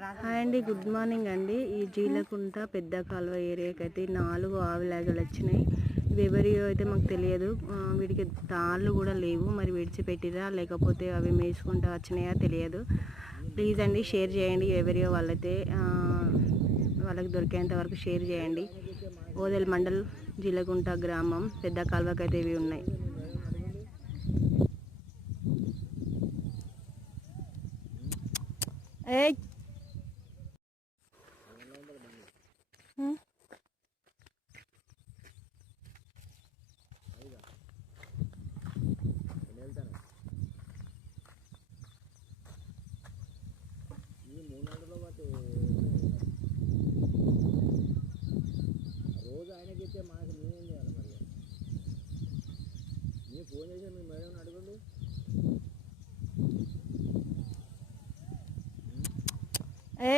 Hi అండి, good morning అండి. ఈ జీలకుంట పెద్ద కాలువ ఏరియాకి అయితే 4 ఆవులాగలు వచ్చినాయి. ఇవి ఎవరియో అయితే మాకు తెలియదు. వీటికి తాళ్ళు కూడా లేవు. మరి విడిచిపెట్టిరా లేకపోతే అవి మేసుకుంటూ వచ్చినాయా తెలియదు. ప్లీజ్ అండి షేర్ చేయండి. ఎవరియో వాళ్ళైతే వాళ్ళకి దొరికేంత వరకు షేర్ చేయండి. ఓదెల్ మండల్ జీలకుంట గ్రామం పెద్ద కాలువకి అయితే ఇవి ఉన్నాయి. ఏ రోజు ఆయనకి ఇచ్చే మాకు నేనేం చేయాలి మరి? మీరు ఫోన్ చేసి మీ మేడం అడగండి. ఏ